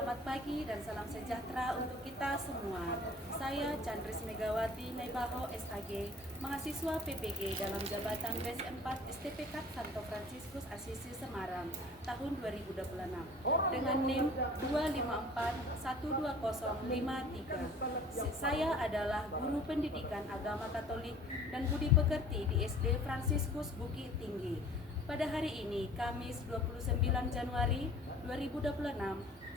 Selamat pagi dan salam sejahtera untuk kita semua. Saya Chandris Megawati Naibaho SHG, mahasiswa PPG dalam jabatan BES 4 STPK Santo Fransiskus Asisi Semarang tahun 2026 dengan NIM 254120553. Saya adalah guru pendidikan agama Katolik dan budi pekerti di SD Fransiskus Bukit Tinggi. Pada hari ini, Kamis 29 Januari 2026,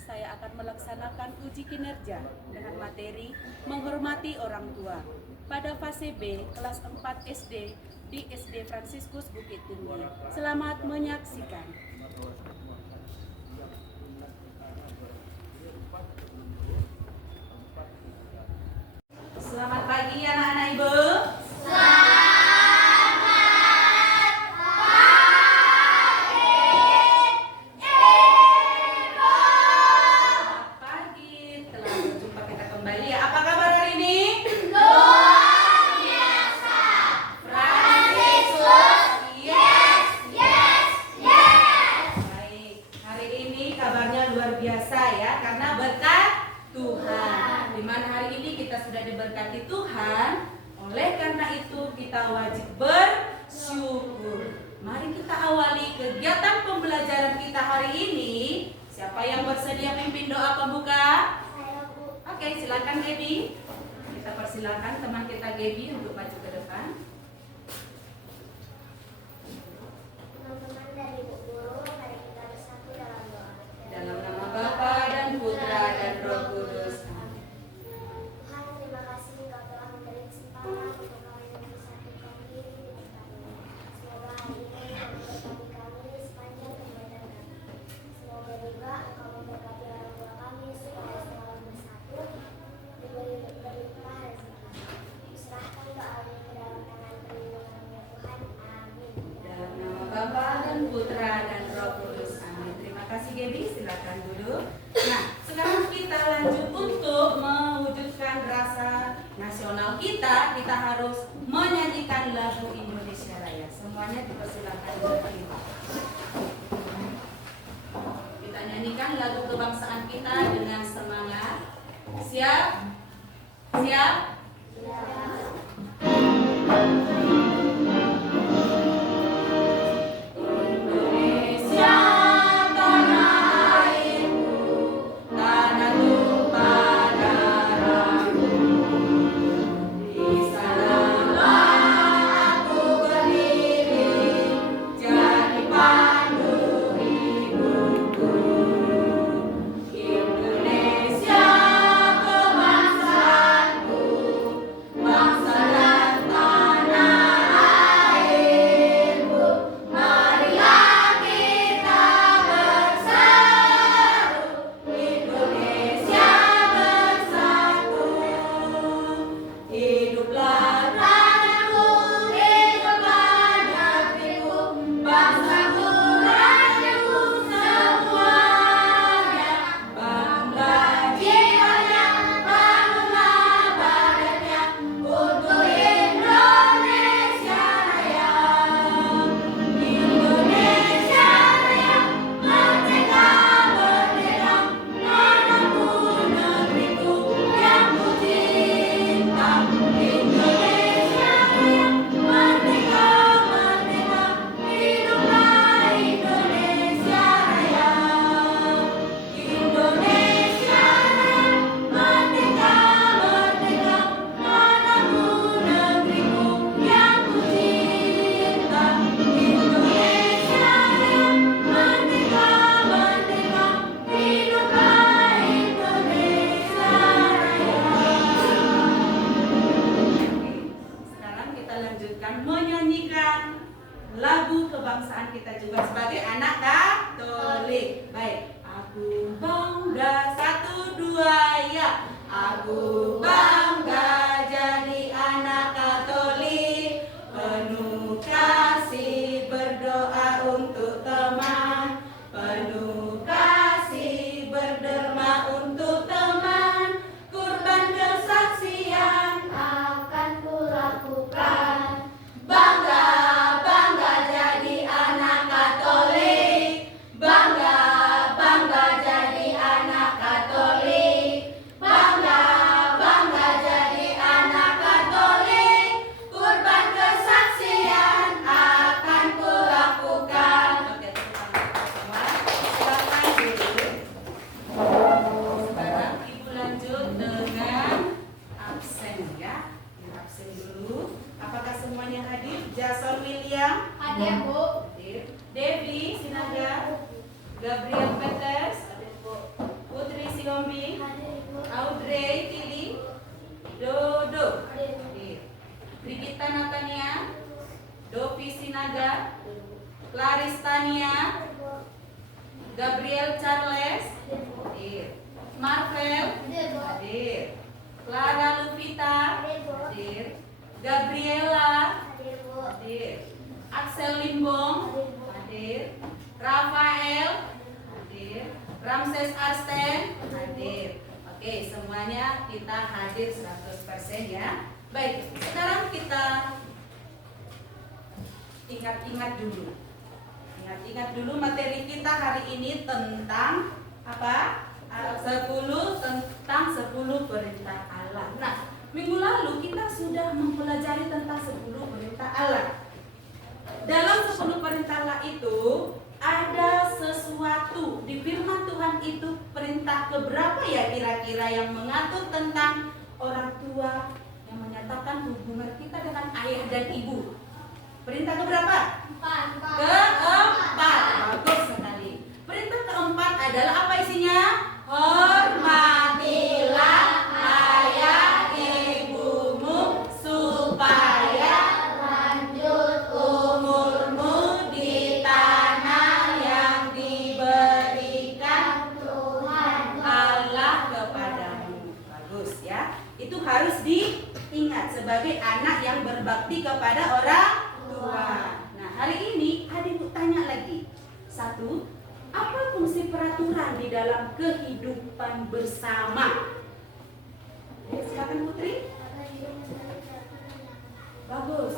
saya akan melaksanakan uji kinerja dengan materi menghormati orang tua pada fase B kelas 4 SD di SD Fransiskus Bukit Tinggi. Selamat menyaksikan. Selamat pagi anak-anak Ibu. Diberkati Tuhan, oleh karena itu kita wajib bersyukur. Mari kita awali kegiatan pembelajaran kita hari ini. Siapa yang bersedia pimpin doa pembuka? Oke, silakan Gaby. Kita persilakan teman kita Gaby untuk maju ke depan. Teman-teman dari Ibu Guru, mari kita bersatu dalam doa. Dalam nama Bapa dan Putra dan Roh Kudus. Bapa dan Putra dan Roh Kudus. Amin. Terima kasih Gaby, silakan duduk. Nah, sekarang kita lanjut untuk mewujudkan rasa nasional kita. Kita harus menyanyikan lagu Indonesia Raya. Semuanya dipersilakan berdiri. Kita nyanyikan lagu kebangsaan kita dengan semangat. Siap? Siap? Indonesia kebangsaanku. Marvel? Hadir, Bu. Hadir. Clara Luvita? Hadir, Bu. Hadir. Gabriela? Hadir, Bu. Hadir. Axel Limbong? Hadir, Bu. Hadir. Rafael? Hadir. Ramses Arsten? Hadir. Oke, semuanya kita hadir 100% ya. Baik, sekarang kita ingat-ingat dulu. Ingat-ingat dulu materi kita hari ini tentang apa? 10 tentang 10 perintah Allah. Nah, minggu lalu kita sudah mempelajari tentang 10 perintah Allah. Dalam 10 perintah Allah itu ada sesuatu di firman Tuhan itu, perintah keberapa ya kira-kira yang mengatur tentang orang tua, yang menyatakan hubungan kita dengan ayah dan ibu? Perintah keberapa? Keempat. Bagus sekali. Perintah keempat adalah apa isinya? Hormatilah ayah ibumu supaya lanjut umurmu di tanah yang diberikan Tuhan Allah kepadamu. Bagus ya. Itu harus diingat sebagai anak yang berbakti kepada orang tua. Nah, hari ini adik tanya lagi. Satu, apa fungsi peraturan di dalam kehidupan bersama? Silakan Putri. Bagus.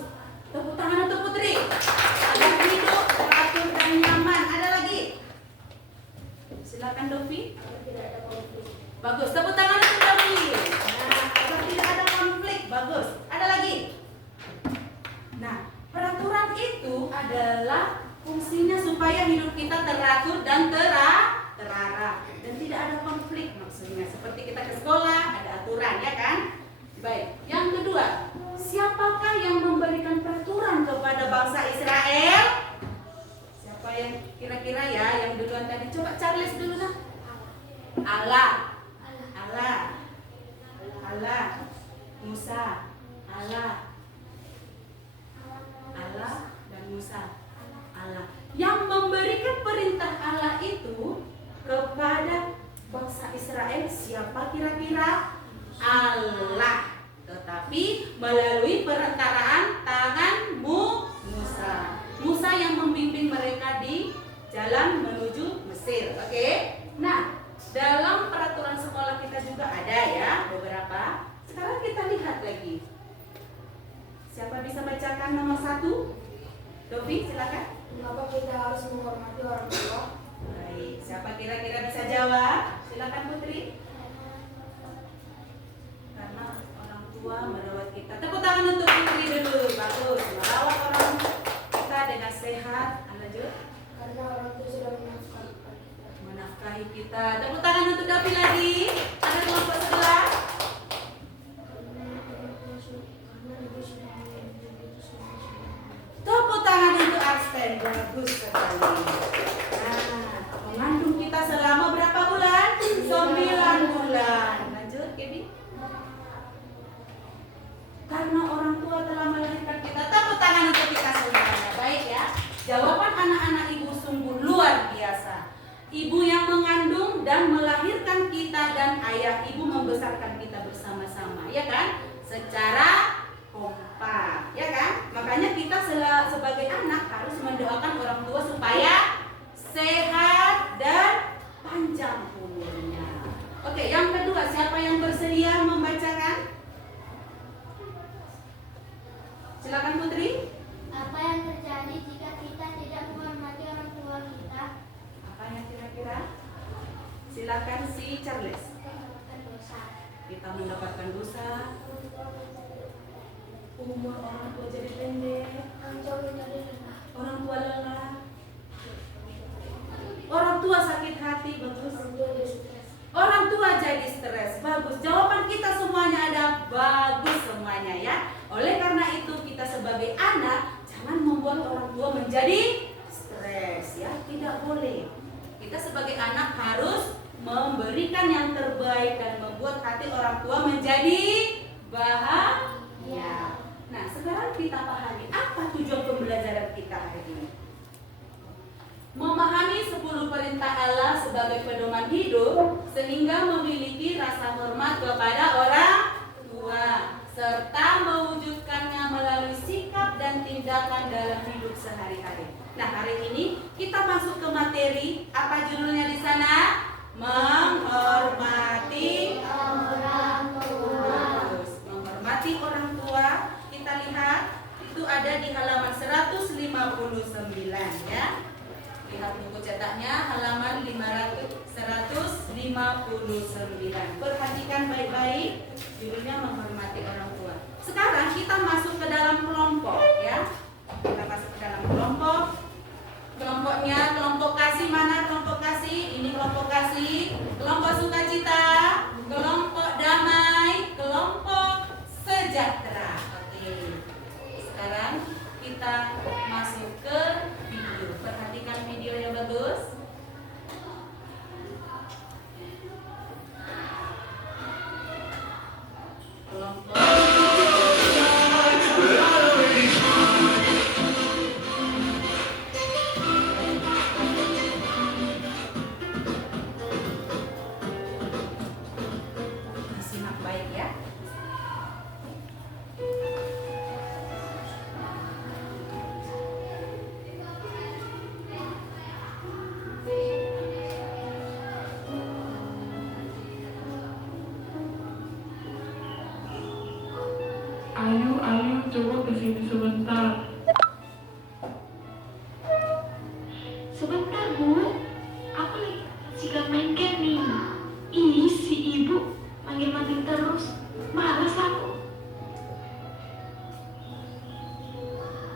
Tepuk tangan untuk Putri. Ada hidup, teratur dan nyaman. Ada lagi? Silakan Dovi. Bagus. Tepuk tangan untuk Dovi. Nah, agar tidak ada konflik. Bagus. Ada lagi? Nah, peraturan itu adalah fungsinya supaya hidup kita teratur dan terarah dan tidak ada konflik, maksudnya seperti kita ke sekolah ada aturan ya kan. Baik, yang kedua, siapakah yang memberikan peraturan kepada bangsa Israel? Siapa yang kira-kira ya yang duluan tadi? Coba Charles dulu nah. Allah, Musa, Allah dan Musa. Allah yang memberikan perintah Allah itu kepada bangsa Israel, siapa kira-kira? Allah, tetapi melalui perantaraan tangan Musa. Musa yang membimbing mereka di jalan menuju Mesir. Oke. Nah, dalam peraturan sekolah kita juga ada ya beberapa. Sekarang kita lihat lagi. Siapa bisa bacakan nomor 1? Dovi, silakan. Mengapa kita harus menghormati orang tua? Baik, siapa kira-kira bisa jawab? Silakan Putri. Karena orang tua merawat kita. Tepuk tangan untuk Putri dulu. Bagus, merawat orang kita dengan sehat. Lanjut. Karena orang tua sudah Menafkahi kita. Tepuk tangan untuk Dovi lagi. Ada kelompok sebelah. Tepuk tangan untuk Arsten. Bagus sekali. Nah, mengandung kita selama berapa bulan? 9 bulan. Lanjut, Gaby. Karena orang tua telah melahirkan kita. Tepuk tangan untuk kita semuanya. Baik ya. Jawaban anak-anak ibu sungguh luar biasa. Ibu yang mengandung dan melahirkan kita dan ayah ibu membesarkan kita bersama-sama, ya kan? Secara kompak, ya kan? Makanya kita sebagai anak harus mendoakan orang tua supaya sehat dan panjang umurnya. Oke, yang kedua, siapa yang bersedia membacakan? Silakan Putri. Apa yang terjadi jika kita tidak menghormati orang tua kita? Apa yang kira-kira? Silakan si Charles. Kita mendapatkan dosa. Umur orang tua jadi pendek. Orang tua lelah. Orang tua sakit hati. Bagus. Orang tua jadi stres. Bagus. Jawaban kita semuanya ada bagus semuanya ya. Oleh karena itu kita sebagai anak jangan membuat orang tua menjadi stres ya. Tidak boleh. Kita sebagai anak harus memberikan yang terbaik dan membuat hati orang tua menjadi bahagia. Nah, sekarang kita pahami apa tujuan pembelajaran kita hari ini. memahami 10 perintah Allah sebagai pedoman hidup, sehingga memiliki rasa hormat kepada orang tua, serta mewujudkannya melalui sikap dan tindakan dalam hidup sehari-hari. Nah, hari ini kita masuk ke materi. Apa judulnya di sana? Menghormati orang tua. Menghormati orang tua. Kita lihat itu ada di halaman 159 ya. Lihat buku cetaknya halaman 159. Perhatikan baik-baik, judulnya menghormati orang tua. Sekarang kita masuk ke dalam kelompok ya. Kita masuk ke dalam kelompok. Kelompoknya, kelompok kasih mana kelompok kasih? Ini kelompok kasih, kelompok sukacita, kelompok damai, kelompok sejahtera. Oke. Sekarang kita masuk ke video. Perhatikan video yang bagus. Kelompok simak baik ya. Ayo, coba kesini sebentar. Sebentar Bu, aku lagi sikap main game nih. Ih, si ibu manggil-manggil terus, malas aku.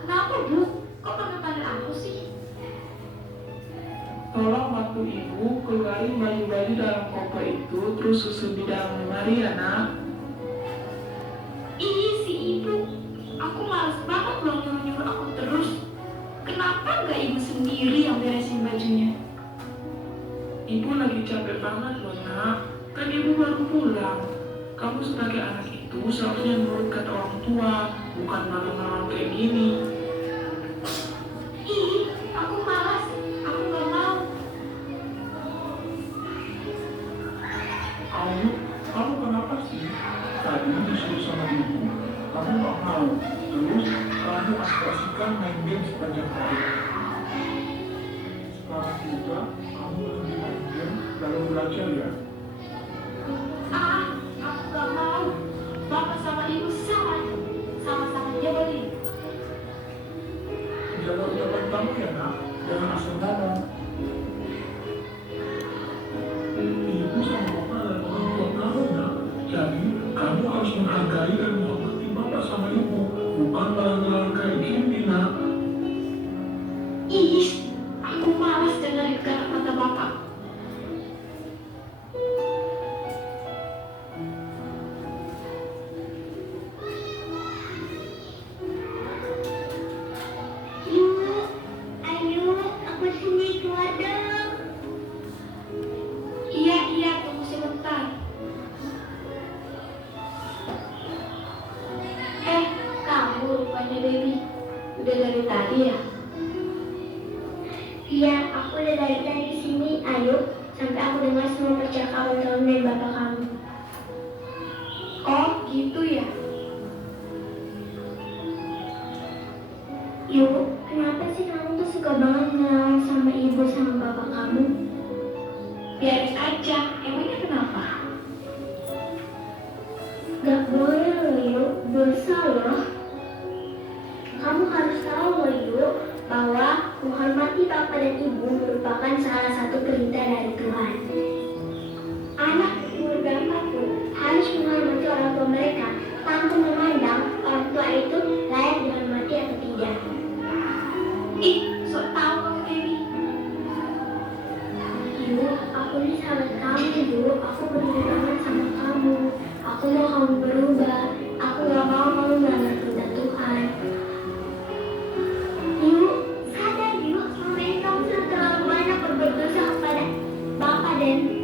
Kenapa Bu? Kok panggil-panggil aku sih? Tolong bantu ibu keluarin baju-baju dalam koper itu, terus susun di dalam lemari ya nak. Ih, si ibu, aku malas banget loh nyuruh-nyuruh aku terus. Kenapa nggak ibu sendiri yang beresin bajunya? Ibu lagi capek banget loh nak. Kan ibu baru pulang. Kamu sebagai anak itu seharusnya nurut kata orang tua, bukan malam-malam kayak gini. Ih, aku malas, aku nggak mau. Kamu kenapa sih? Tadi disuruh sama ibu, kamu nggak mau. Terus kamu asik-asikan main game sepanjang hari. Sekarang juga kamu lagi main game lalu belajar ya. Aku nggak mau. Bapak sama ibu sama-sama nyebelin. Jaga ucapan kamu ya nak, jangan asal ngomong. Ibu sama bapak adalah orang tua kamu nak. Jadi kamu harus menghargai dan menghormati bapak sama ibu, bukan barang-barang kayak gini nak. Ih, aku malas dengerin kata bapak. Yuk, ayo, aku sini keluar dong. Iya, tunggu sebentar. Kamu rupanya Dewi. Udah dari tadi ya? Iya, aku udah dari tadi di sini. Ayo, sampai aku dengar semua percakapan kamu dan bapak kamu. Oh, gitu ya? Yuk, kenapa sih kamu tuh suka banget ngelawan sama ibu sama bapak kamu? Biarin aja, emangnya kenapa? Gak boleh loh, Yuk. Dosa loh. Kamu harus tahu loh, Yuk, bahwa menghormati bapak dan ibu merupakan salah satu perintah dari Tuhan. Anak umur berapapun harus menghormati orang tua mereka tanpa memandang orang tua itu layak dihormati atau tidak. Ih, sok tahu kamu Dewi. Yuk, aku ini sahabat kamu, Yuk. Aku peduli banget sama kamu. Aku mau kamu berubah. Aku gak mau kamu melanggar perintah Tuhan. Yuk, sadar Yuk, selama ini kamu sudah terlalu banyak berbuat dosa kepada Bapak dan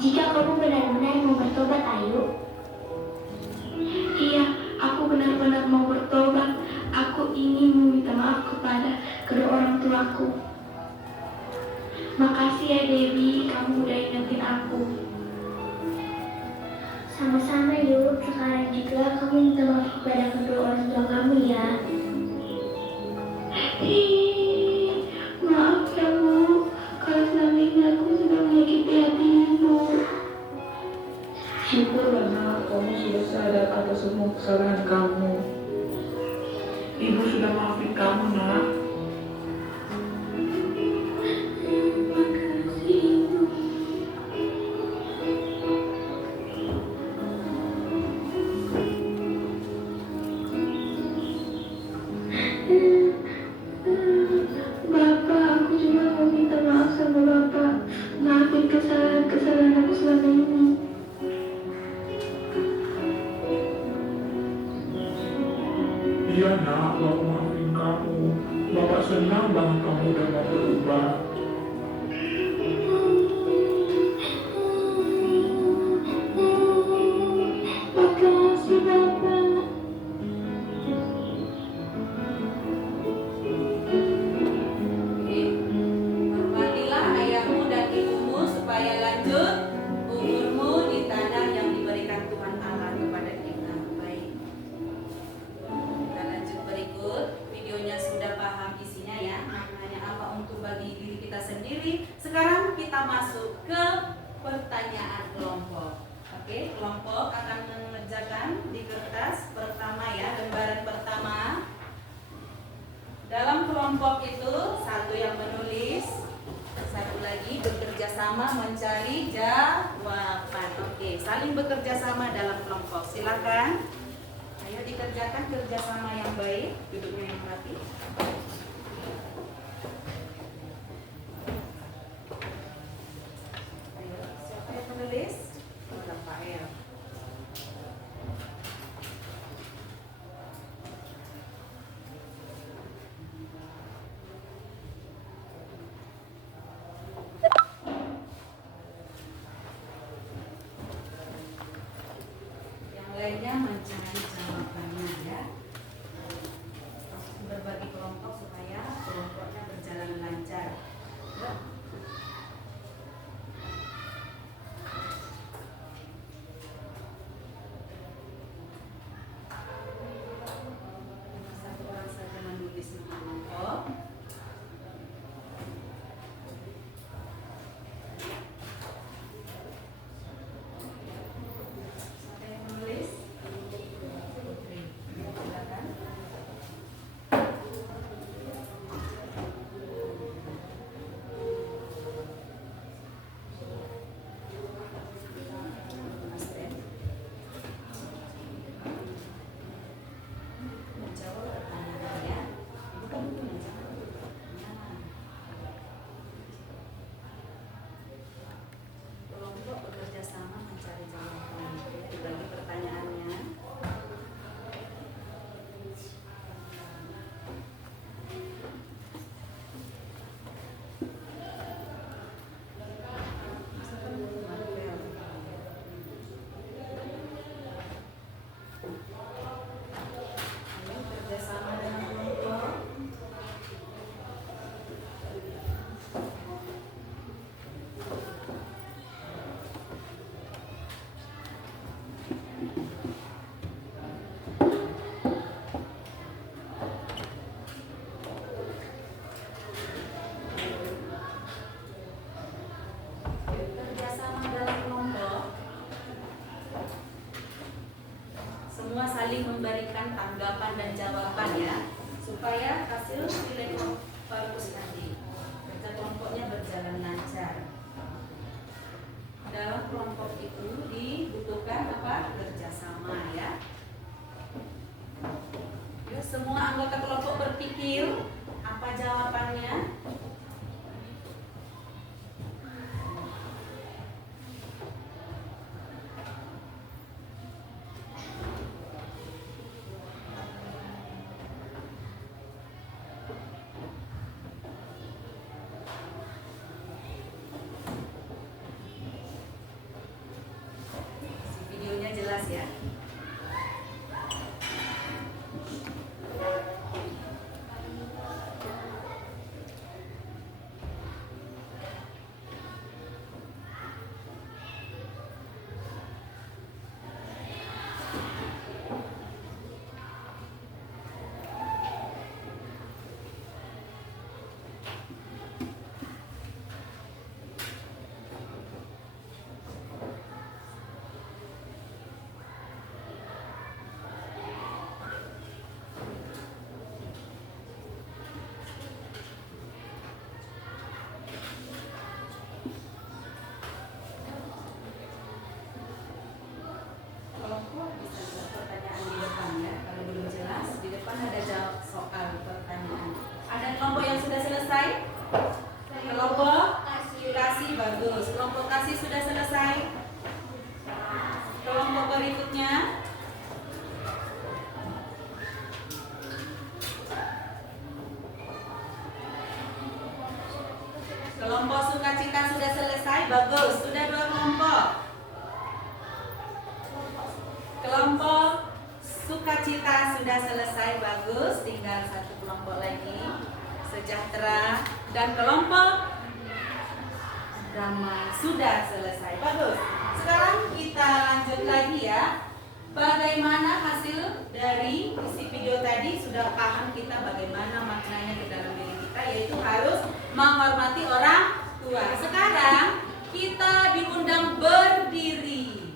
Jika kamu benar-benar mau bertobat, Ayu. Iya, aku benar-benar mau bertobat. Aku ingin meminta maaf kepada kedua orang tuaku. Makasih ya Dewi, kamu udah ingetin aku. Sama-sama yuk, sekarang juga kamu minta maaf kepada kedua orang tua kamu ya. Maaf ya Bu, kalau selama ini aku sudah menyakiti hati Ibu. Syukurlah nak, kamu sudah sadar atas semua kesalahan kamu. Ibu sudah maafin kamu nak. Makasih Ibu. Bapak, aku juga mau minta maaf sama Bapak. Maafin kesalahan aku selama ini. Iya nak, Bapak maafin kamu. Bapak senang banget kamu udah mau berubah. Makasih Bapak. Oke. Hormatilah ayahmu dan ibumu supaya lanjut umurmu di tanah yang diberikan Tuhan Allah kepada kita. Baik. Kita lanjut berikut. Videonya sudah paham isinya ya. Maknanya apa untuk bagi diri kita sendiri. Sekarang kita masuk ke pertanyaan kelompok. Oke, kelompok akan mengerjakan di kertas pertama ya, lembaran pertama. Dalam kelompok itu satu yang menulis, satu lagi bekerja sama mencari jawaban. Oke, saling bekerja sama dalam kelompok. Silakan. Ayo dikerjakan kerjasama yang baik. Duduknya yang rapi. Ayo, siapa yang menulis? Rafael. Yang lainnya mencari jawabannya ya. Berbagi kelompok supaya kelompoknya berjalan lancar. Ya. Satu orang saja menulis nama kelompok. Siapa yang menulis? Putri. Silakan. Asisten. Menjawab pertanyaannya. Ibu kan itu menjawab pertanyaan. Kelompok bekerja sama mencari jawaban. Ya, dibagi pertanyaannya. Marvel. Ayo kerja sama dengan kelompok. Kerjasama dalam kelompok, semua saling memberikan tanggapan dan jawaban ya, supaya hasil nilai bagus nanti. Kerja kelompoknya berjalan lancar. Dalam kelompok itu dibutuhkan apa? Kerjasama ya. Yuk, semua anggota kelompok berpikir apa jawabannya. ya. Kelompok bisa buat pertanyaan di depan ya. Kalau belum jelas, di depan ada jawab soal pertanyaan. Ada kelompok yang sudah selesai? Kelompok kasih bagus. Kelompok kasih sudah selesai. Kelompok berikutnya. Kelompok sukacita sudah selesai. Bagus. Sudah 2 kelompok. Kelompok sukacita sudah selesai, bagus. Tinggal 1 kelompok lagi, sejahtera. Dan kelompok damai sudah selesai, bagus. Sekarang kita lanjut lagi ya. Bagaimana hasil dari isi video tadi? Sudah paham kita bagaimana maknanya ke dalam diri kita, yaitu harus menghormati orang tua. Sekarang kita diundang berdiri.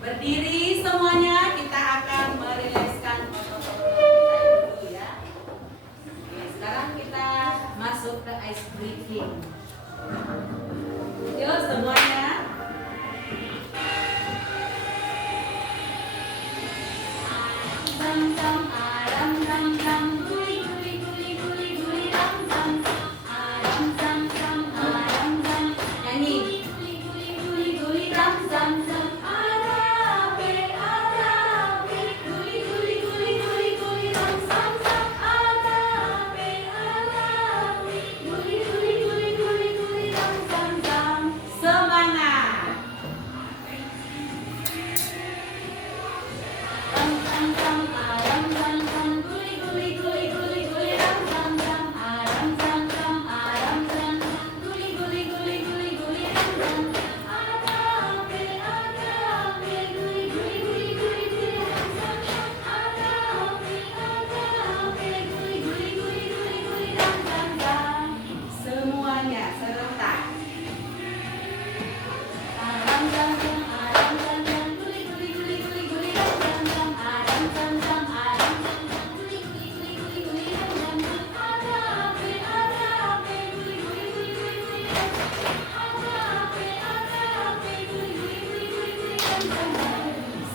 Berdiri semuanya, kita akan merilekskan otot-otot kita dulu ya. Oke, sekarang kita masuk ke ice breathing. Yuk semuanya. Sam sam aram sam sam guli guli guli guli guli ram sam sam aram sam sam aram sam. Nyanyi. Guli guli guli guli ram sam sam.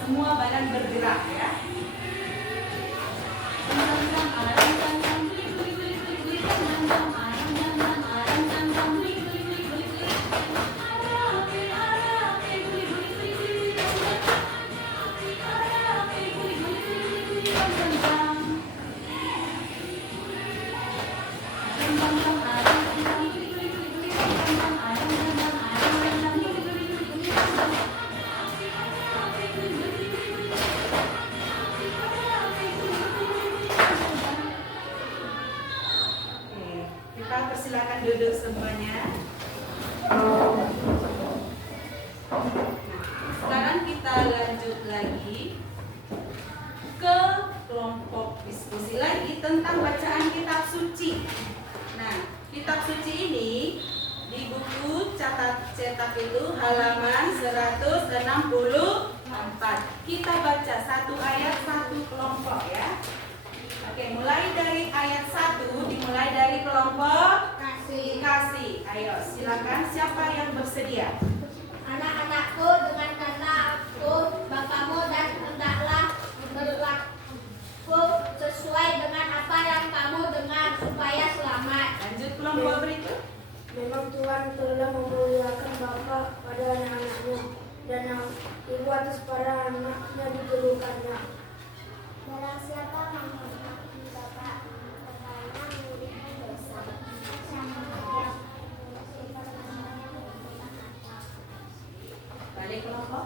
Semua badan bergerak ya. Silakan duduk semuanya. Sekarang kita lanjut lagi ke kelompok diskusi lagi tentang bacaan kitab suci. Nah, kitab suci ini di buku cetak itu halaman 164. Kita baca 1 ayat 1 kelompok ya. Oke, mulai dari ayat 1 dimulai dari kelompok kasih. Ayo, silakan siapa yang bersedia? Anak-anakku, dengarkanlah aku, Bapamu, dan hendaklah berlaku sesuai dengan apa yang kamu dengar supaya selamat. Lanjut kelompok berikut. Memang Tuhan telah memuliakan Bapa pada anak-anaknya dan ibu atas para anaknya dijulukannya. Barang siapa menghormati Bapa dan anak muridnya dosa. Balik kelompok.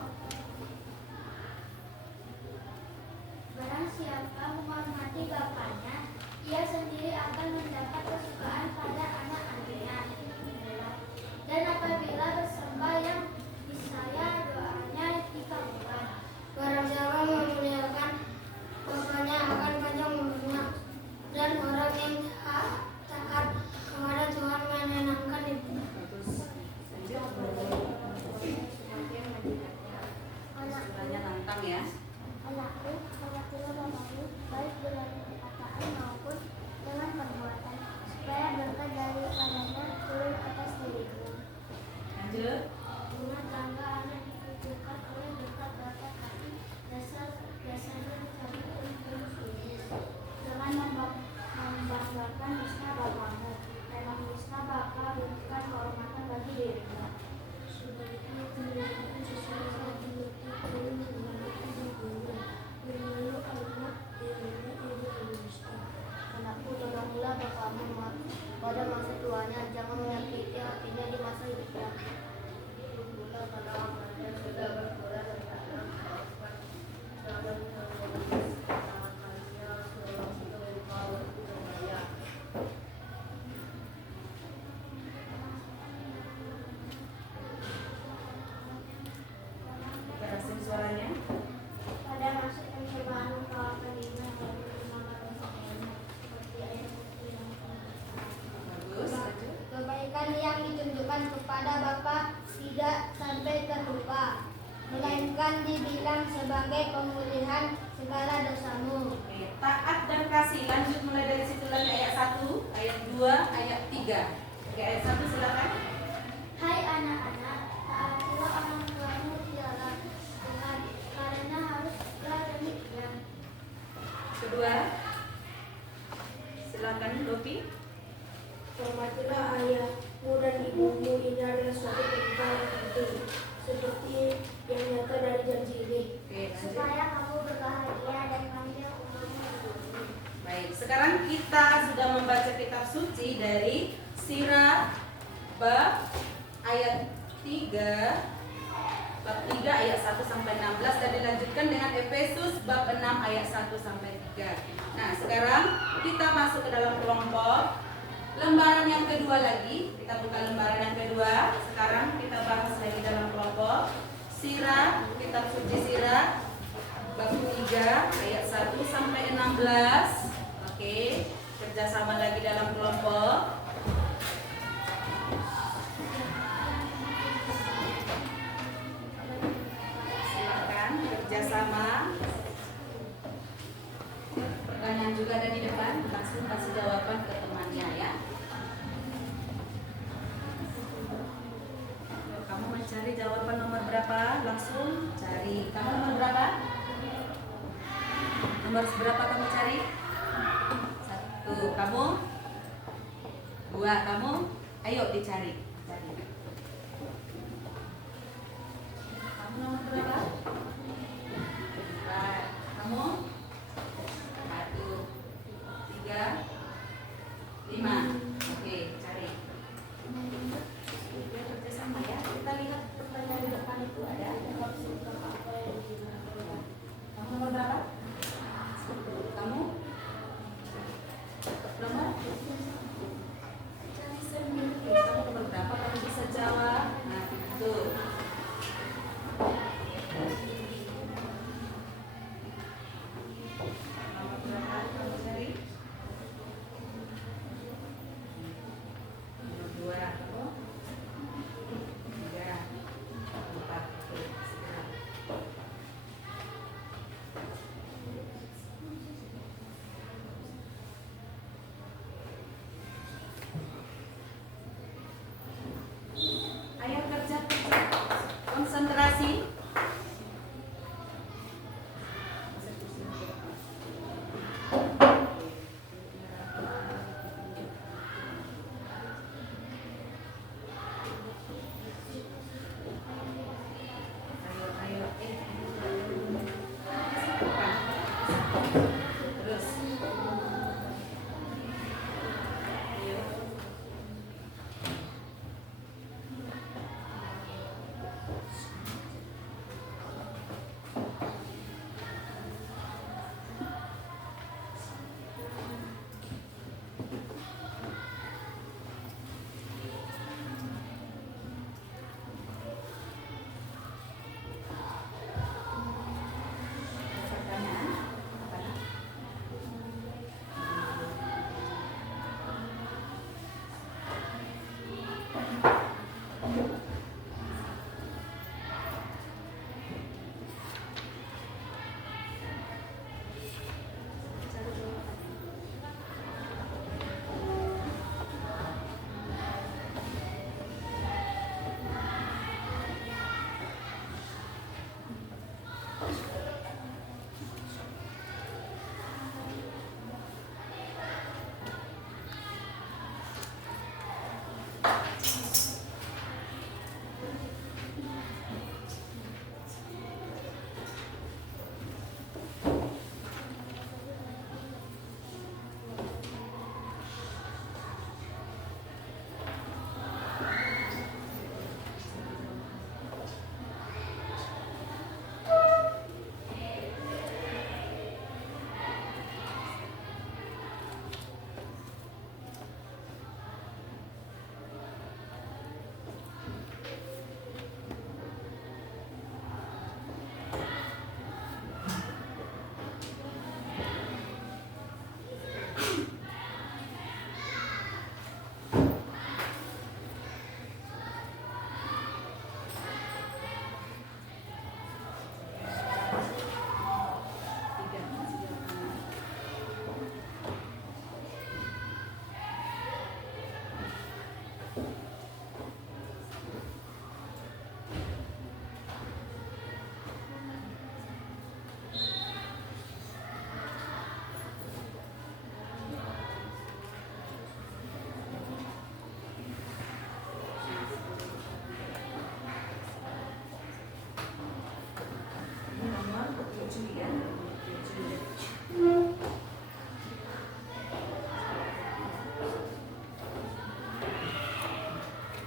ulang ya. Anakku, hormatilah bapakmu, baik dengan perkataan maupun dengan perbuatan, supaya berkat daripadanya turun atas dirimu. Lanjut. Rumah tangga anak dikucurkan oleh berkat-berkat, tapi dasarnya dicabut oleh bisnis. Jangan membanggakan misna bapakmu, memang misna bakal memberikan kehormatan bagi dirimu. Sebaliknya, tinggalkan sesuatu yang mengerti turun semangatnya di bumi. Berlalu anak dirinya ibu misna. Anakku, tolonglah bapakmu pada masa tuanya, jangan menyakiti hatinya di masa hidupnya. Kerasin suaranya. Pada masa pencobaan engkau akan diingat semangat untuknya, seperti ayat itu yang Bagus. Lanjut. kebaikan yang ditunjukkan kepada Bapa tidak sampai terlupa, melainkan dibilang sebagai pemulihan segala dosamu. Oke, taat dan kasih. Lanjut mulai dari situ lagi ayat 1, ayat 2, ayat 3. Oke, ayat 1 silakan. Hai anak-anak, taatilah orang tuamu ialah Tuhan, karena haruslah demikian. Kedua. Silakan Lopi. Hormatilah ayahmu dan ibumu, ini adalah suatu perintah yang penting, seperti yang nyata dari janji ini. Oke, lanjut. Supaya kamu berbahagia dan panjang umurmu di bumi. Baik, sekarang kita sudah membaca kitab suci dari Sirah bab ayat 3 ayat 1 sampai 16 dan dilanjutkan dengan Efesus bab 6 ayat 1 sampai 3. Nah, sekarang kita masuk ke dalam kelompok lembaran yang kedua lagi. Kita buka lembaran yang kedua. Sekarang kita bahas lagi dalam kelompok Sirah, kitab suci Sirah bab 3 ayat 1 sampai 16. Oke, kerjasama lagi dalam kelompok. Silakan kerjasama. Pertanyaan juga ada di depan, langsung kasih jawaban ke temannya ya. Kamu mencari jawaban nomor berapa? Langsung cari. Kamu nomor berapa? Nomor berapa kamu cari? 1. Kamu? 2. Kamu? Ayo dicari. Cari. Kamu nomor berapa? 4. Kamu? 1, 3, 5. Oke, cari. Biar kerjasama ya. Kita lihat pertanyaan di depan itu ada opsi untuk apa yang digunakan. Kamu nomor berapa? Kamu? Nomor? Cari sendiri. Kamu nomor berapa? Kamu bisa jawab. Nah, itu.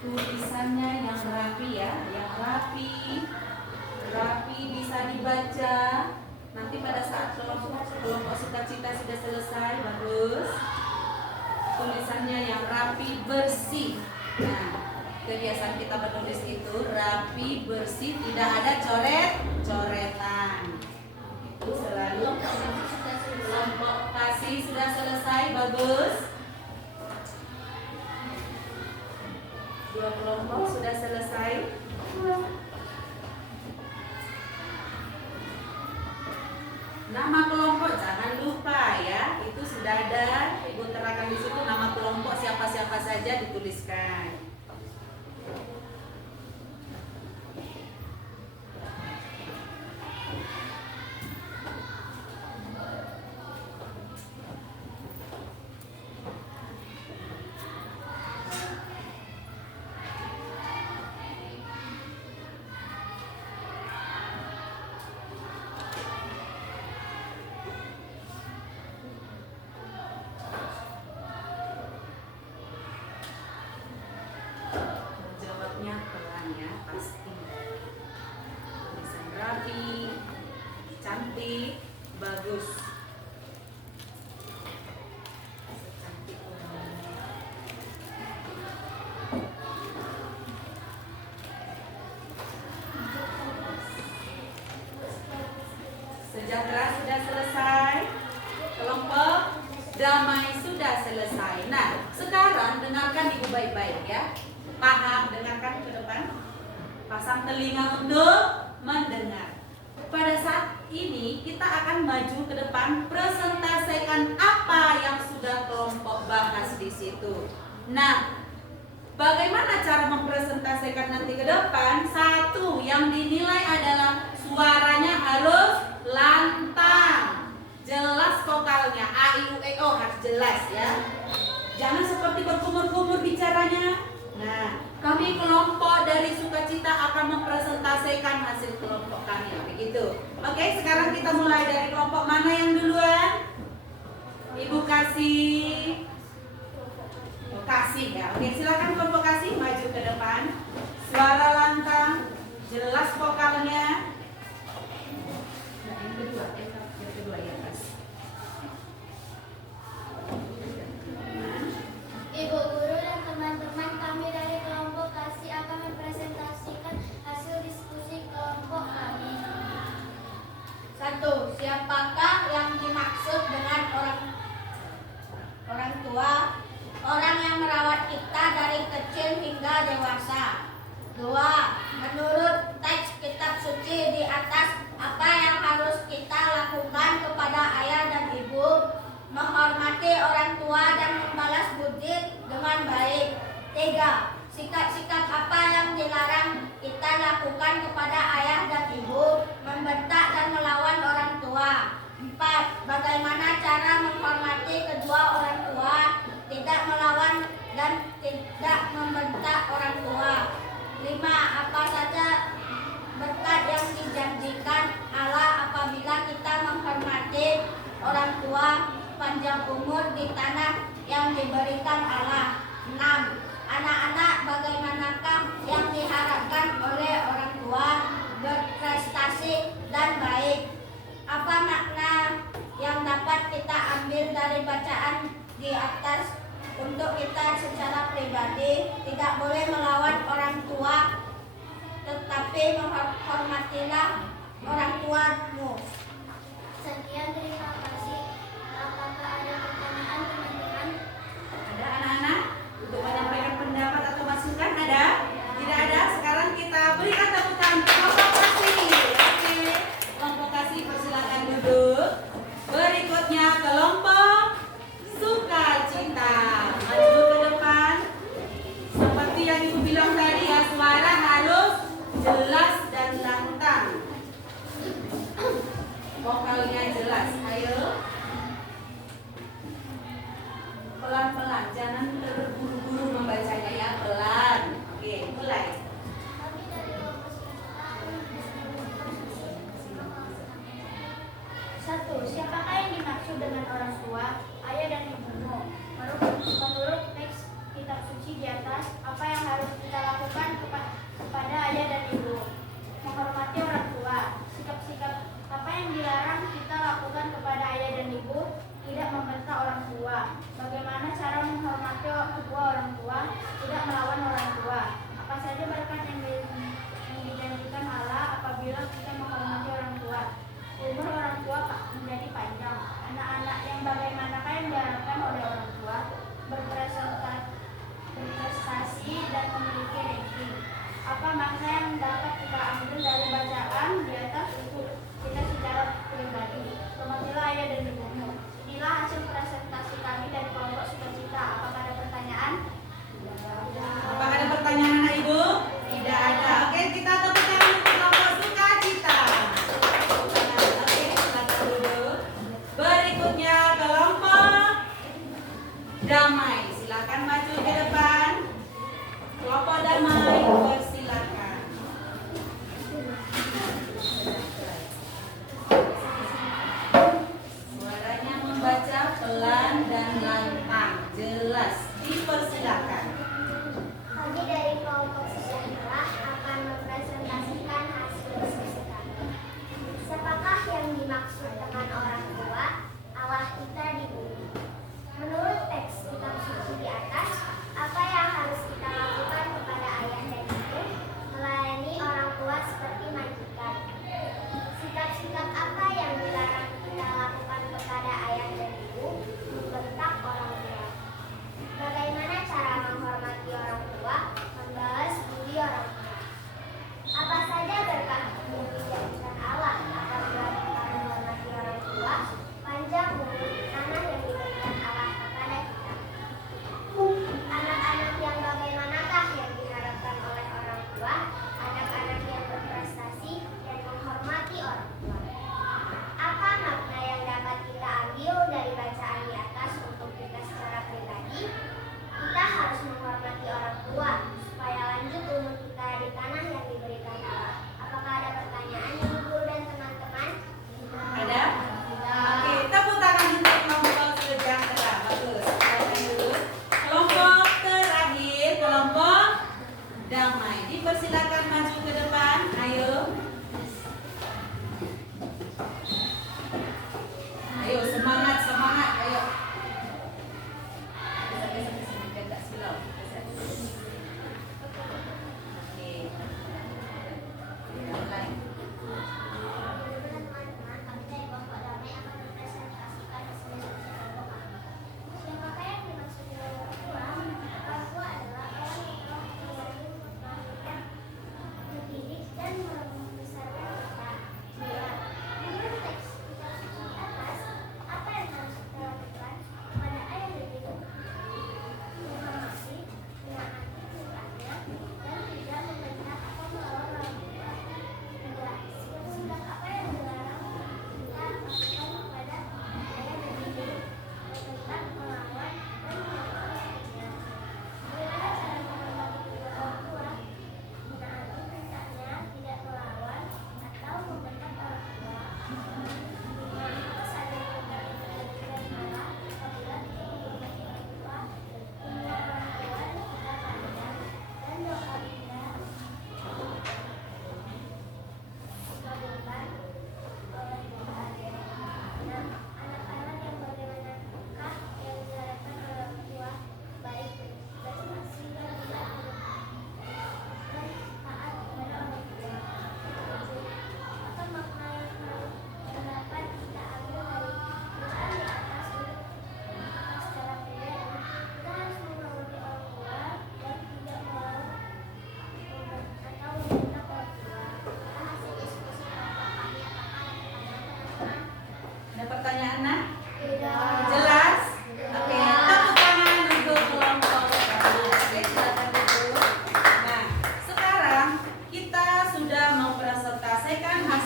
Tulisannya yang rapi ya, yang rapi bisa dibaca. Nanti pada saat kelompok sukacita sudah selesai, bagus. Tulisannya yang rapi, bersih. Nah, kebiasaan kita menulis itu rapi, bersih, tidak ada coret-coretan. Itu selalu. Kelompok kasih sudah selesai, bagus. 2 kelompok sudah selesai. Nama kelompok jangan lupa ya, itu sudah ada. Ibu terangkan di situ nama kelompok siapa-siapa saja dituliskan. Jawabnya pelan ya, pasti. Tulisan rapi, cantik, bagus. Cantik orangnya. Sejahtera sudah selesai. Kelompok damai sudah selesai. Nah, sekarang dengarkan ibu baik-baik ya. Paham, dengarkan ke depan. Pasang telinga untuk mendengar. Pada saat ini kita akan maju ke depan, presentasikan apa yang sudah kelompok bahas di situ. Nah, bagaimana cara mempresentasikan nanti ke depan? Satu, yang dinilai adalah suaranya harus lantang, jelas vokalnya, a, i, u, e, o harus jelas ya. Jangan seperti berkumur-kumur bicaranya. Nah, kami kelompok dari Sukacita akan mempresentasikan hasil kelompok kami, begitu. Oke, sekarang kita mulai dari kelompok mana yang duluan? Ibu kasih ya. Oke, silakan kelompok kasih maju ke depan. Suara lantang, jelas vokalnya. Nah, yang kedua ya, Mas. Ibu guru dan teman-teman, kami dari kelompok kasih akan mempresentasikan hasil diskusi kelompok kami. 1. Siapakah yang dimaksud dengan orang tua? Orang yang merawat kita dari kecil hingga dewasa. 2. Menurut teks kitab suci di atas, apa yang harus kita lakukan kepada ayah dan ibu? Menghormati orang tua dan membalas budi dengan baik. 3. Sikap-sikap apa yang dilarang kita lakukan kepada ayah dan ibu? Membentak dan diberikan Allah apabila kita menghormati orang tua, panjang umur di tanah yang diberikan Allah. 6. Anak-anak, bagaimanakah yang diharapkan oleh orang tua? Berprestasi dan baik. Apa makna yang dapat kita ambil dari bacaan di atas? Untuk kita secara pribadi tidak boleh melawan orang tua, tetapi menghormatilah orang tuamu. Sekian, terima kasih. Apakah ada pertanyaan teman-teman? Ada anak-anak untuk menyampaikan pendapat atau masukan? Ada? Tidak ada? Sekarang kita berikan tepuk tangan kelompok kasih. Oke, kelompok kasih persilakan duduk. Berikutnya kelompok sukacita. Maju ke depan. Seperti yang ibu bilang tadi ya, suara harus jelas dan lantang. Vokalnya jelas. Ayo. Pelan-pelan, jangan terburu-buru membacanya ya, pelan. Oke, mulai. Satu, siapakah yang dimaksud dengan orang tua, ayah dan ibumu? Menurut teks kitab suci di atas, apa yang harus kita lakukan kepada ayah dan ibu? Menghormati orang tua. Sikap-sikap apa yang dilarang kita lakukan kepada ayah dan ibu? Tidak membentak orang tua. Bagaimana cara menghormati kedua orang tua? Tidak melawan orang tua. Apa saja berkat yang dijanjikan Allah apabila kita menghormati orang tua? Umur orang tua menjadi panjang. Anak-anak yang bagaimanakah yang diharapkan oleh orang tua? Berprestasi dan memiliki ranking. Apa makna yang dapat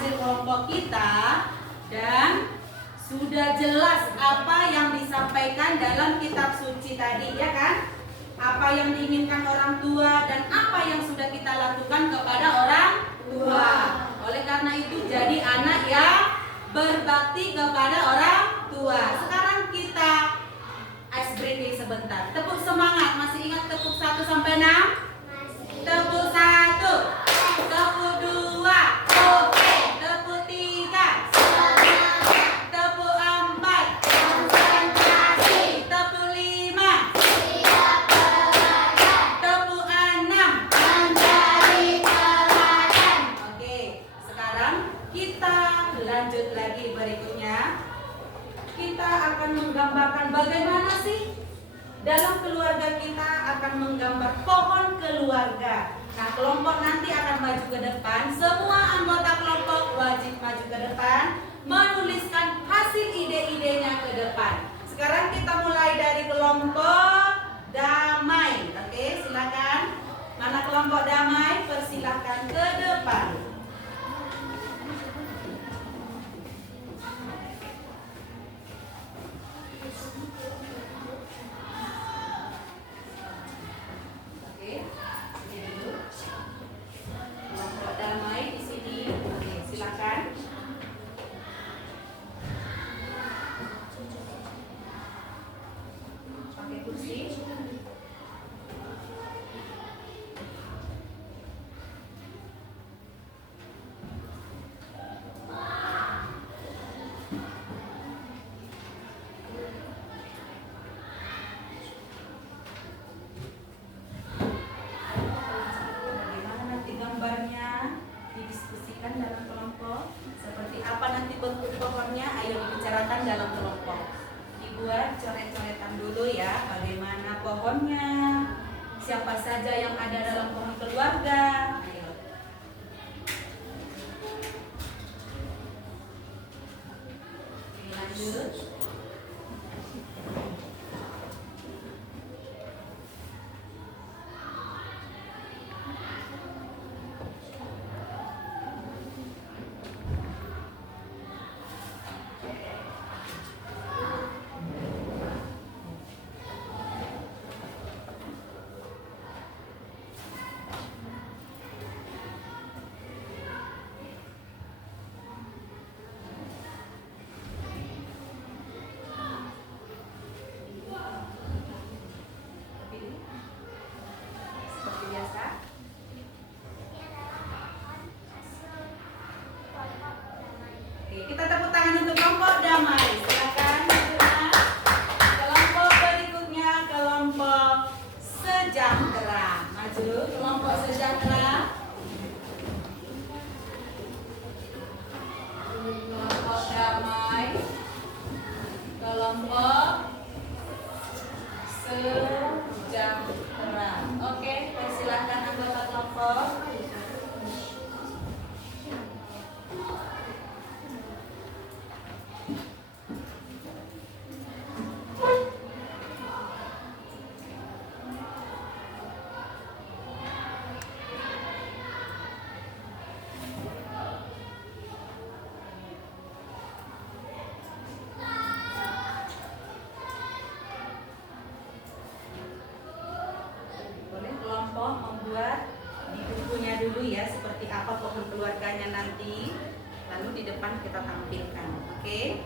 hasil kelompok kita dan sudah jelas apa yang disampaikan dalam kitab suci tadi, ya kan? Apa yang diinginkan orang tua dan apa yang sudah kita lakukan kepada orang tua. Oleh karena itu jadi anak yang berbakti kepada orang tua. Sekarang kita ice breaking sebentar. Tepuk semangat. Masih ingat tepuk 1 sampai 6? Tepuk 1, tepuk 2, oke. Tepuk 3, semangat. Tepuk 4, konsentrasi. Tepuk 5, siap belajar. Tepuk 6, mencari teladan. Oke, sekarang kita lanjut lagi berikutnya. Kita akan menggambarkan bagaimana sih dalam keluarga kita akan menggambar pohon keluarga. Nah, kelompok nanti akan maju ke depan. Semua anggota kelompok wajib maju ke depan, menuliskan hasil ide-idenya ke depan. Sekarang kita mulai dari kelompok damai. Oke, silakan. Mana kelompok damai? Persilahkan ke depan. Dalam kelompok seperti apa nanti bentuk pohonnya, ayo dibicarakan dalam kelompok. Dibuat coret-coretan dulu ya, bagaimana pohonnya, siapa saja yang ada dalam pohon keluarga. Ayo. Oke, lanjut. Kita tepuk tangan untuk kelompok damai. Silakan. Kelompok berikutnya kelompok sejahtera. Maju kelompok sejahtera. Kelompok damai. Kelompok sejahtera. Oke, persilahkan anggota kelompok. Membuat di bukunya dulu ya, seperti apa pohon keluarganya nanti, lalu di depan kita tampilkan. Oke?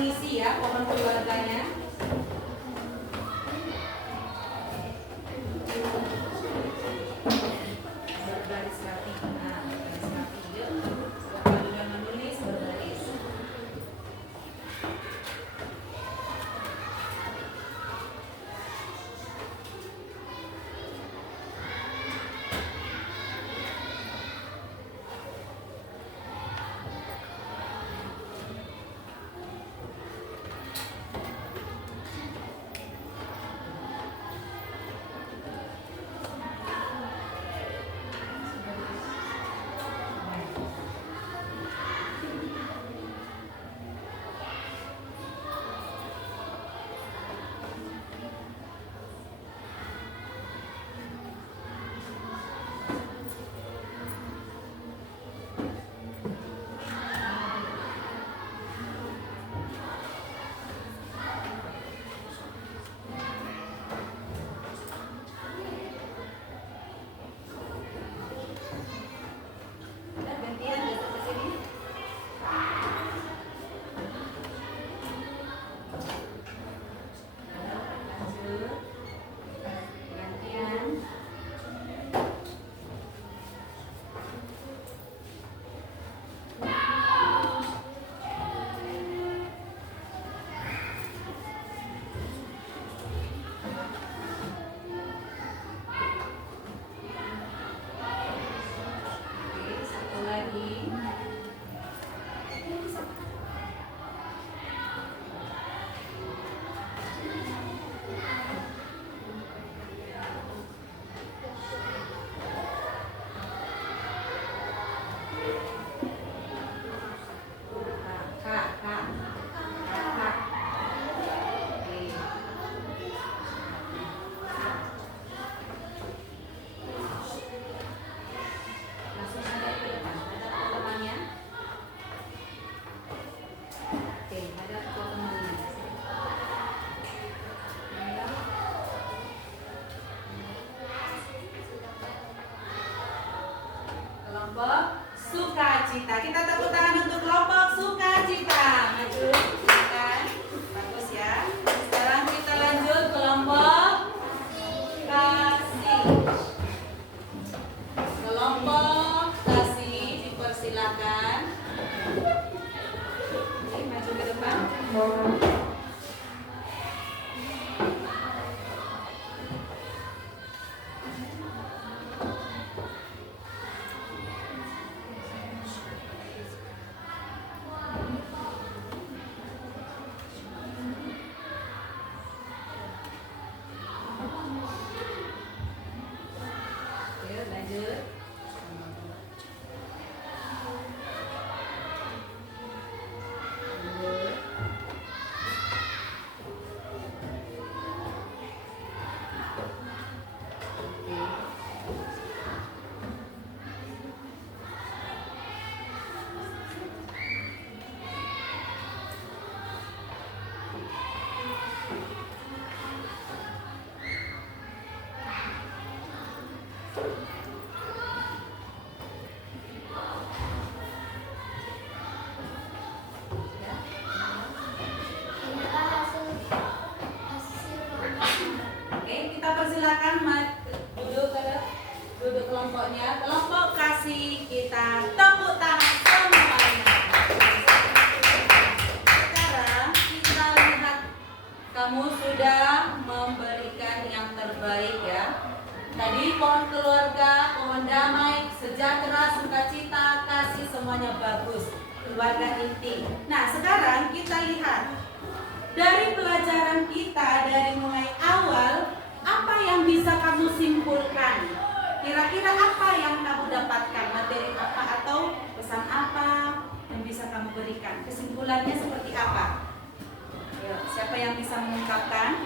mengisi ya pohon keluarganya. Berbaris rapi. Nah, berbaris rapi. Yuk. Siapa sudah menulis berbaris. Udah gantian datang ke sini. Lanjut. Gantian. Oke, satu lagi. Kak. Oke. Langsung hadap ke depan. Hadap ke temannya. Oke, hadap ke temannya. Ayo. Kelompok sukacita. Kita tepuk tangan untuk kelompok sukacita. Maju, silakan. Bagus ya. Sekarang kita lanjut kelompok kasih. Kelompok kasih dipersilakan. Oke, maju ke depan. Ayo lanjut. Lanjut. Oke. Oke, kita persilakan duduk kelompoknya. Kelompok kasih kita tepuk tangan semuanya. Sekarang kita lihat kamu sudah memberikan yang terbaik ya. Tadi pohon keluarga, pohon damai, sejahtera, sukacita, kasih semuanya bagus. Keluarga inti. Nah, sekarang kita lihat dari pelajaran kita dari mulai awal, apa yang bisa kamu simpulkan? Kira-kira apa yang kamu dapatkan? Materi apa atau pesan apa yang bisa kamu berikan? Kesimpulannya seperti apa? Ayo, siapa yang bisa mengungkapkan?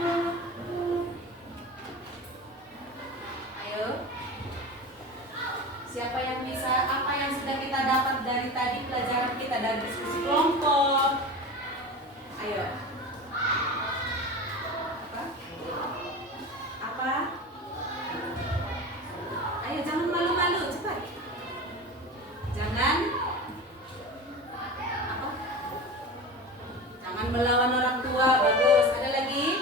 Ayo. Siapa yang bisa, apa yang sudah kita dapat dari tadi pelajaran kita dari diskusi kelompok? Ayo. Apa? Ayo, jangan malu-malu, cepat. Jangan apa? Jangan melawan orang tua, bagus. Ada lagi?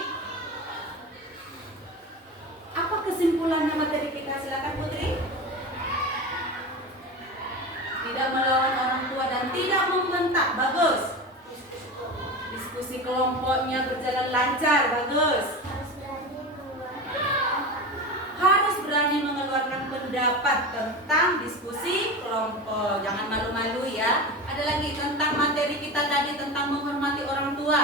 Apa kesimpulannya materi kita? Silakan Putri. Tidak melawan orang tua dan tidak membentak, bagus. Diskusi kelompoknya berjalan lancar, bagus. Harus berani mengeluarkan pendapat tentang diskusi kelompok. Jangan malu-malu ya. Ada lagi tentang materi kita tadi tentang menghormati orang tua.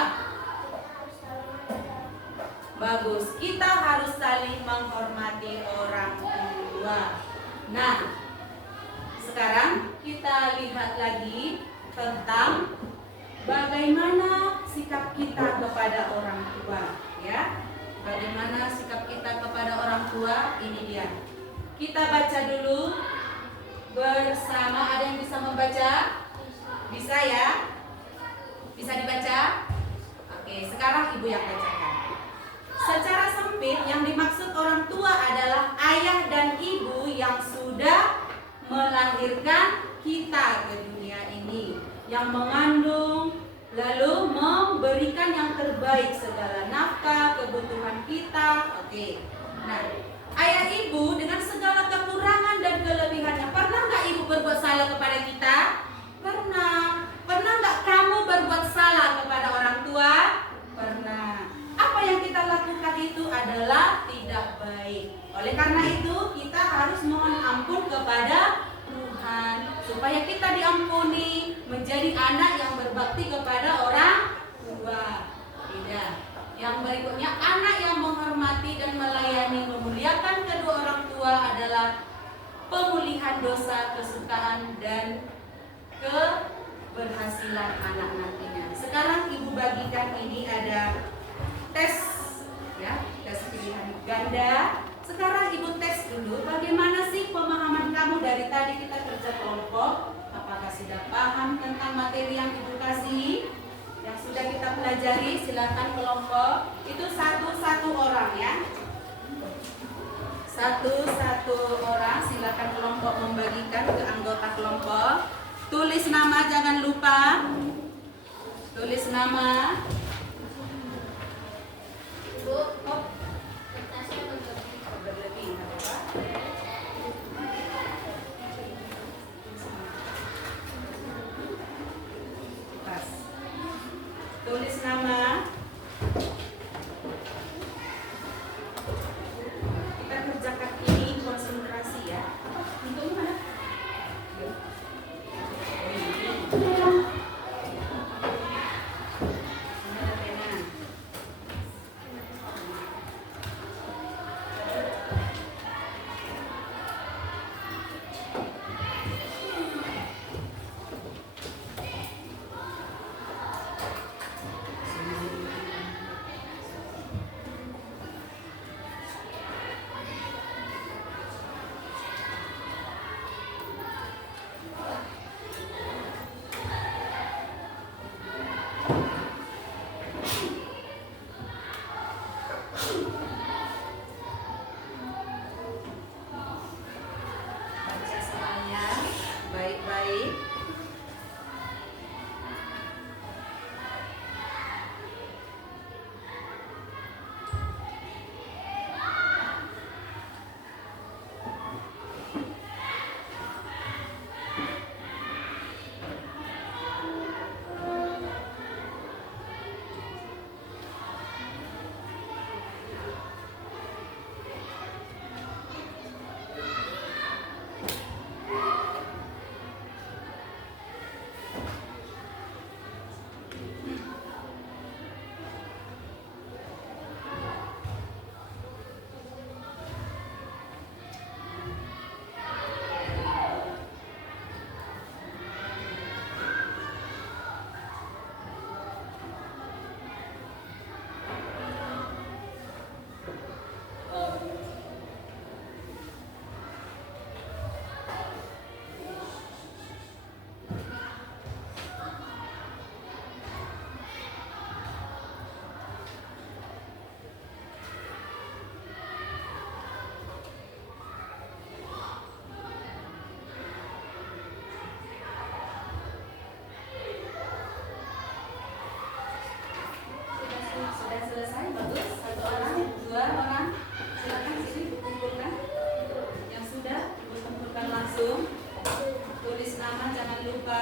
Bagus. Kita harus saling menghormati orang tua. Nah, sekarang kita lihat lagi tentang bagaimana sikap kita kepada orang tua, ya. Bagaimana sikap kita kepada orang tua? Ini dia. Kita baca dulu bersama. Ada yang bisa membaca? Bisa ya? Bisa dibaca? Oke, sekarang Ibu yang bacakan. Secara sempit, yang dimaksud orang tua adalah ayah dan ibu yang sudah melahirkan kita ke dunia ini, yang mengandung, lalu memberikan yang terbaik, segala nafkah, kebutuhan kita. Oke. Nah, ayah ibu dengan segala kekurangan dan kelebihannya, pernah nggak ibu berbuat salah kepada kita? Pernah. Pernah nggak kamu berbuat salah kepada orang tua? Pernah. Apa yang kita lakukan itu adalah tidak baik. Oleh karena itu, kita harus mohon ampun kepada Tuhan supaya kita diampuni, menjadi anak yang berbakti kepada orang tua. Tidak. Yang berikutnya, anak yang menghormati dan melayani, memuliakan kedua orang tua adalah pemulihan dosa, kesukaan dan keberhasilan anak nantinya. Sekarang Ibu bagikan ini ada tes, ya, tes pilihan ganda. Sekarang Ibu tes dulu bagaimana sih pemahaman kamu dari tadi kita kerja kelompok. Apakah sudah paham tentang materi yang Ibu kasih? Yang sudah kita pelajari, silakan kelompok. Itu satu-satu orang ya. Satu-satu orang, silakan kelompok membagikan ke anggota kelompok. Tulis nama, jangan lupa. Tulis nama. Ibu, kok kertasnya Berlebih, nggak apa-apa. Pas. Tulis nama. Kita kerjakan ini konsentrasi ya. Untuk mana? Ada pena. Baca soalnya baik-baik.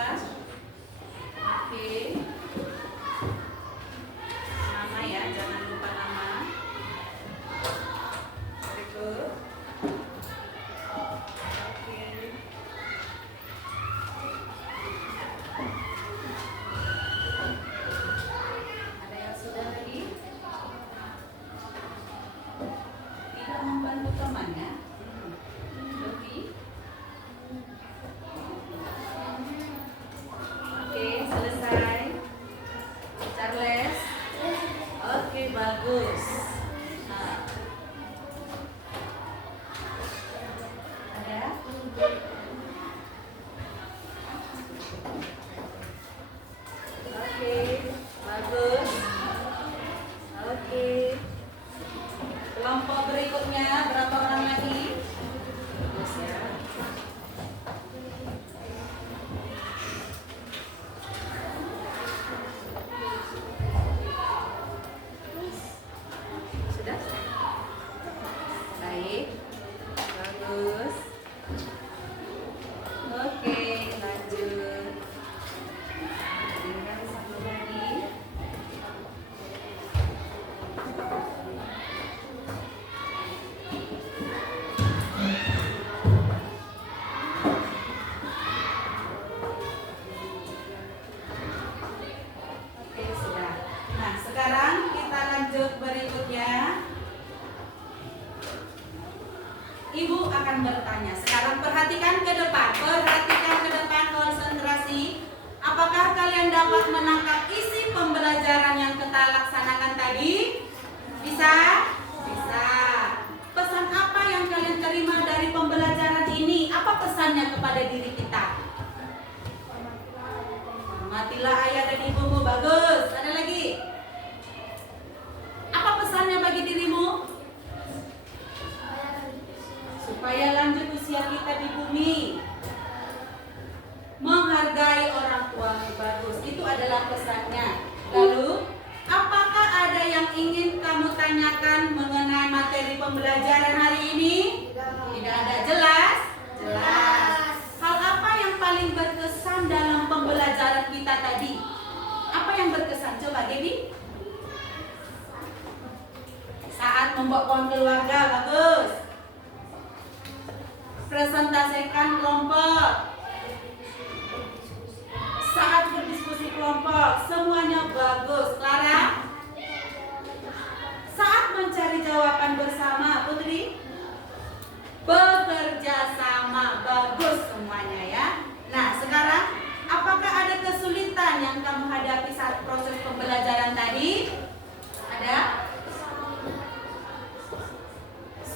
Oke. Nama ya, jangan lupa nama. Berikut. Oke. Ada yang sudah lagi? Tidak membantu teman ya? Lebih. Oke, selesai. Charles. Oke, bagus. Nah. Ada? Oke, bagus. Oke. Kelompok berikutnya berapa orang lagi? Bagus ya. Sudah? Baik. Bagus. Oke, lanjut. Tinggal satu lagi. Oke, sudah. Nah, sekarang kita lanjut berikutnya. Ibu akan bertanya. Sekarang perhatikan ke depan. Perhatikan ke depan, konsentrasi. Apakah kalian dapat menangkap isi pembelajaran yang kita laksanakan tadi? Bisa? Bisa. Pesan apa yang kalian terima dari pembelajaran ini? Apa pesannya kepada diri kita? Hormatilah ayah dan ibumu. Bagus. Ada lagi? Apa pesannya bagi dirimu? Supaya lanjut usia kita di bumi. Menghargai orang tuamu. Bagus. Itu adalah pesannya. Lalu, apakah ada yang ingin kamu tanyakan mengenai materi pembelajaran hari ini? Tidak ada. Jelas? Jelas. Hal apa yang paling berkesan dalam pembelajaran kita tadi? Apa yang berkesan? Coba, Debbie. Saat membawa pohon keluarga. Bagus. Presentasikan kelompok. Saat berdiskusi kelompok, semuanya bagus. Clara? Saat mencari jawaban bersama, Putri? Bekerja sama, bagus semuanya ya. Nah, sekarang apakah ada kesulitan yang kamu hadapi saat proses pembelajaran tadi? Ada?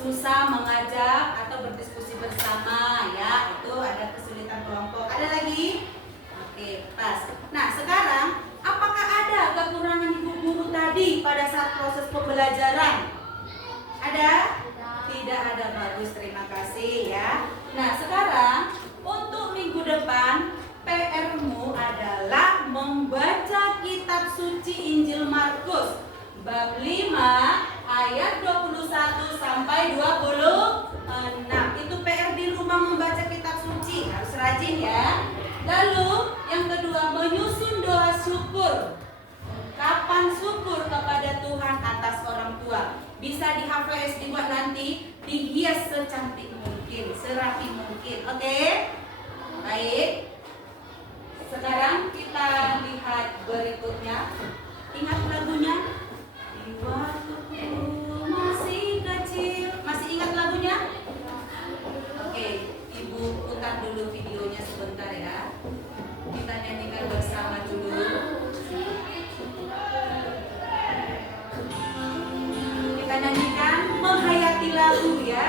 Susah mengajak atau berdiskusi bersama ya, itu ada kesulitan kelompok. Ada lagi? Oke, pas. Nah, sekarang apakah ada kekurangan ibu guru tadi pada saat proses pembelajaran? Ada? Tidak ada. Bagus, terima kasih ya. Nah, sekarang untuk minggu depan PR-mu adalah membaca kitab suci Injil Markus bab 5 ayat 21 sampai 26. Itu PR di rumah, membaca kitab suci. Harus rajin ya. Lalu yang kedua, menyusun doa syukur. Ungkapan syukur kepada Tuhan atas orang tua. Bisa di HVS dibuat nanti, dihias secantik mungkin, serapi mungkin. Oke? Baik. Sekarang kita lihat berikutnya. Ingat lagunya? Di waktuku masih kecil. Masih ingat lagunya? Oke, Ibu putar dulu videonya sebentar ya. Kita nyanyikan bersama dulu. Kita nyanyikan menghayati lagu ya.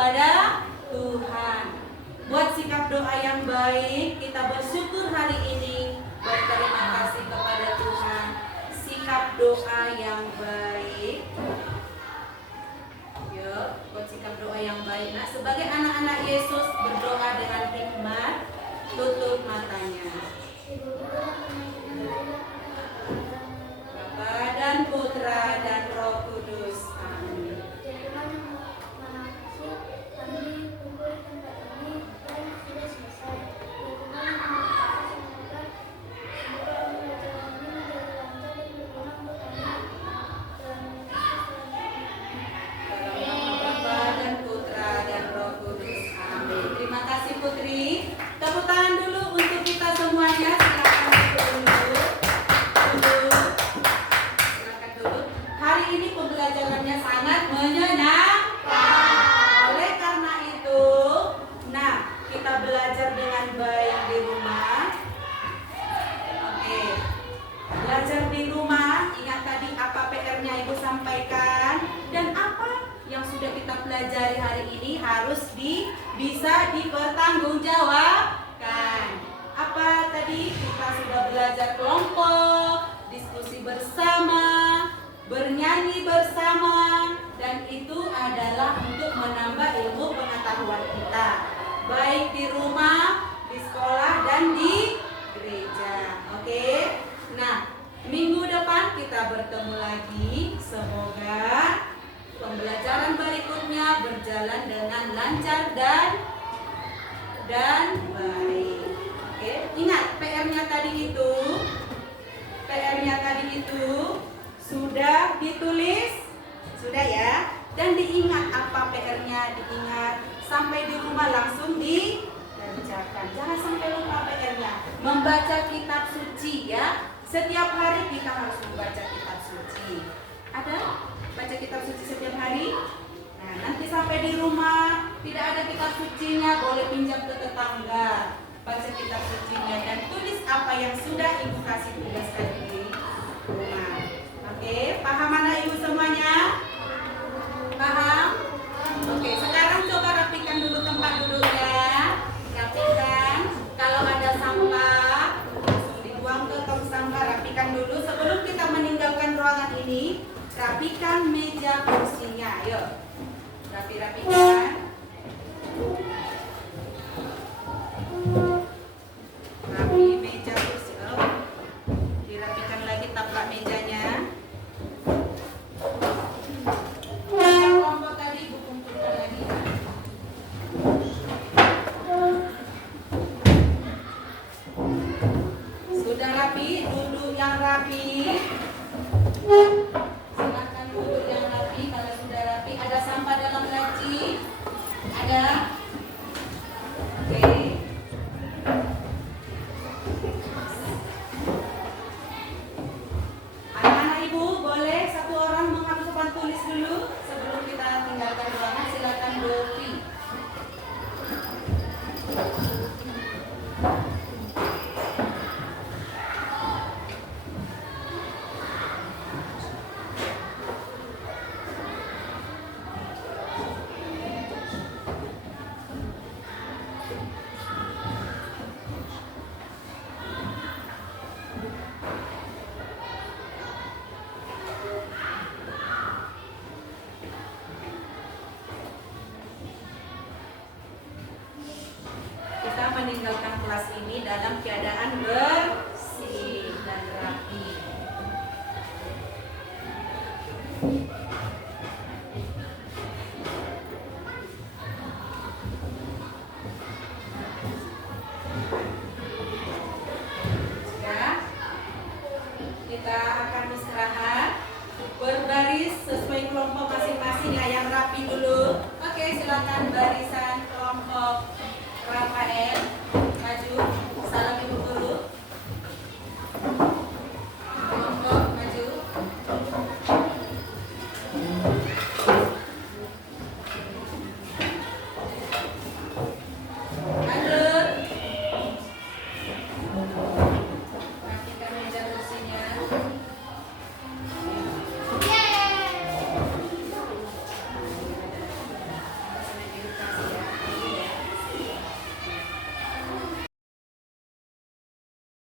kepada Tuhan. Buat sikap doa yang baik, kita bersyukur hari ini, berterima kasih kepada Tuhan. Sikap doa yang baik. Yuk, buat sikap doa yang baik. Nah, sebagai anak-anak Yesus berdoa dengan hikmat, tutup matanya. Bapa dan Putra dan Roh Kudus. Amin. Bapa dan Putra dan Roh Kudus. Amin. Terima kasih Putri. Tepuk tangan dulu untuk kita semuanya. Silakan dulu. Silakan dulu. Hari ini pembelajarannya sangat menyenangkan. Oleh karena itu, nah, kita belajar dengan baik di rumah. Oke. Belajar di rumah, ingat tadi apa PR-nya Ibu sampaikan dan apa yang sudah kita pelajari hari ini harus bisa dipertanggungjawabkan. Apa tadi? Kita sudah belajar kelompok, diskusi bersama, bernyanyi bersama, dan itu adalah untuk menambah ilmu pengetahuan kita, baik di rumah, di sekolah, dan di gereja. Oke? Nah, minggu depan kita bertemu lagi. Semoga pembelajaran berikutnya berjalan dengan lancar dan baik. Oke, ingat PR-nya tadi itu sudah ditulis, sudah ya, dan diingat apa PR-nya, diingat sampai di rumah langsung dikerjakan. Jangan sampai lupa PR-nya. Membaca kitab suci ya. Setiap hari kita harus membaca kitab suci. Ada? Baca kitab suci setiap hari. Nah, nanti sampai di rumah tidak ada kitab sucinya, boleh pinjam ke tetangga. Baca kitab sucinya dan tulis apa yang sudah Ibu kasih tugas tadi di rumah. Oke, paham anak Ibu semuanya? Paham? Oke, sekarang coba rapikan dulu tempat duduknya. Rapikan. Kalau ada sampah, langsung dibuang ke tong sampah. Rapikan dulu sebelum kita meninggalkan ruangan ini. Rapikan meja kursinya, yuk. Rapikan. Rapi meja kursi, dirapikan lagi taplak mejanya. Yang kelompok tadi Ibu kumpulkan lagi. Sudah rapi, duduk yang rapi. Silakan duduk yang rapi. Kalau sudah rapi, ada sampah dalam laci? Ada? Oke. Anak-anak Ibu, boleh satu orang menghapus papan tulis dulu sebelum kita tinggalkan ruangan. Silakan Dovi. Kita meninggalkan kelas ini dalam keadaan